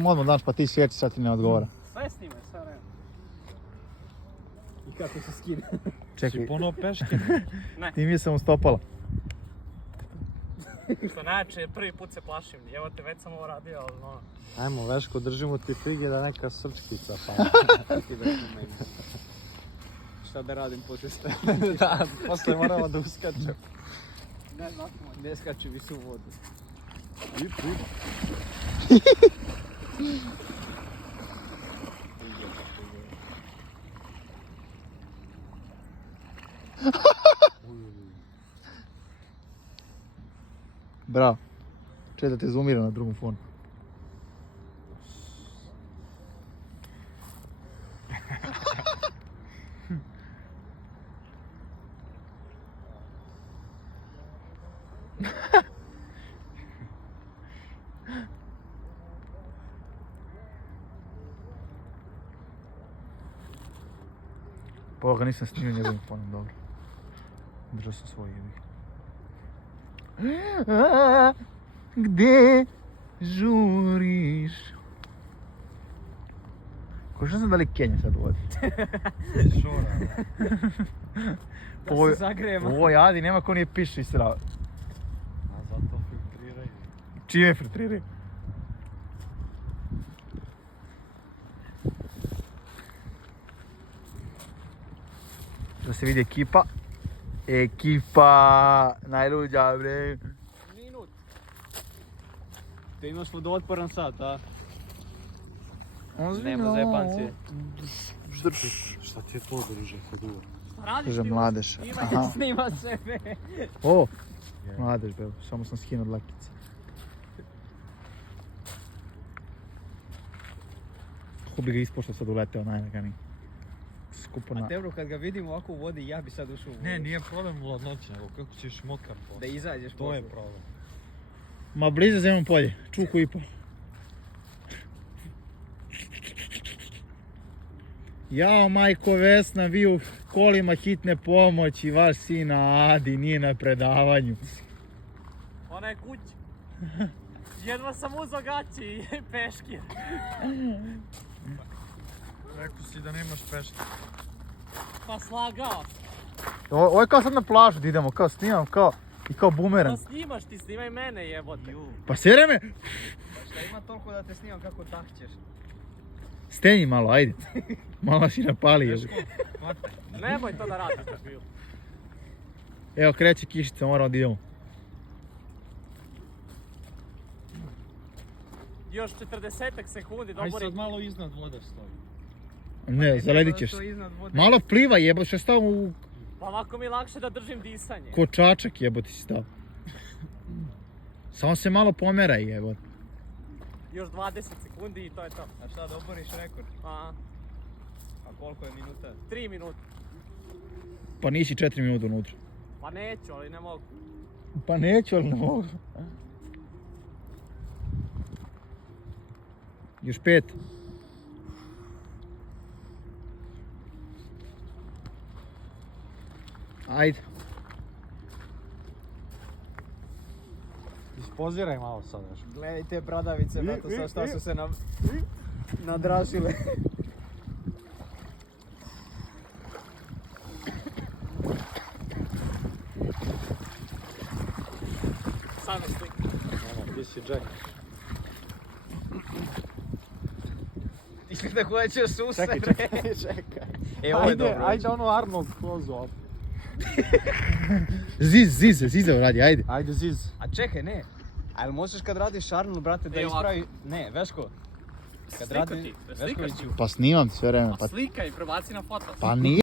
Odmah daš pa ti sjetiš, sad ti ne odgovara. Sve snime, sve vreme. I kako se skine. Čekaj, Si ponovo peške? Ne. ti mi sam ustopala. Što najče, prvi put se plašim. Evo te, već sam ovo radio, ali no. Ajmo, Veško, držimo ti fige da neka srčkica pa. Ti već na meni. Šta da radim poslije ste? Da, posle moramo da uskačemo. Ne znam, ne skaču visu u vodu. Bravo. Čekaj da te zoomira na drugom fonu. Pa ga nisam snimio njegovim fonom, dobro. Držao sam svoj jebik. Gdje žuriš? Ko što sam da li Kenja sad uvodi? Šora. Da se zagrejemo. Ovo jadi, nema ko nije piše i srava. A zato filtriraju. Čime filtriraju? Da se vidi ekipa. Ekipa najluđa, bre. Minut. Te imaš vodootporan sat, a? Nema zajebancije. Šta ti je to druže, hodula? Radiš Kaže ti mladež. Snima, Aha. snima sebe. O, mladež, bro. Samo sam skinuo dlakice. Ko bi ga ispoštao sad uleteo najnaganiji. Skupo na... A te bro, kad ga vidim ovako u vodi, ja bi sad ušao u vodu. Ne, nije problem u ladnoći, nego kako ćeš mokar posle. Da izađeš To je posle. problem. Ma bliže Zemun polje, čuku i po. Jao, majko Vesna, vi u kolima hitne pomoći, vaš sin Adi nije na predavanju. Ona je kuć. Jedva sam uzao gaći i peškir. Rekao si da nemaš peške. Pa slagao. Ovo je kao sad na plažu da idemo, kao snimam, kao i kao Pa bumerang. snimaš ti, snimaj mene jebote. Pa sve vreme, Šta ima toliko da te snimam kako dahćeš? stenji malo, ajde. Malo si napali. Jebu. Nemoj to da radiš na bilu. Evo kreće kišica, moramo da idemo. Još 40 sekundi, Aj dobori. sad malo iznad vode stoji. Ne, zaledit ćeš se. Malo pliva jebo, što je stao u Pa ovako mi je lakše da držim disanje. kočačak jebote si stao. Samo se malo pomeraj jebote. Još 20 sekundi i to je to. A šta, da oboriš rekord? A, A koliko je minuta? 3 minuta. Pa nisi 4 minuta unutra. Pa neću, ali ne mogu. Pa neću, ali ne mogu. Još 5. Ajde. Ispoziraj malo sad još. Gledaj te bradavice, brato, sa šta su se nadražile. Sad me slika. Ono, ti si Jack. Ti da hoćeš susre, Čekaj, bre. Čekaj. E, ovo je dobro. Ajde ono Arnold pozu op. Zize radi, ajde. Ajde ziz. A čekaj, ne. Ali možeš kad radiš Arnold, brate, da E, ovako. ispravi... Ne, Veško. Kad Slika radi... ti, slikaš Veškoviću. Pa snimam sve vreme. Pa slika i prebaci na foto. Pa nije.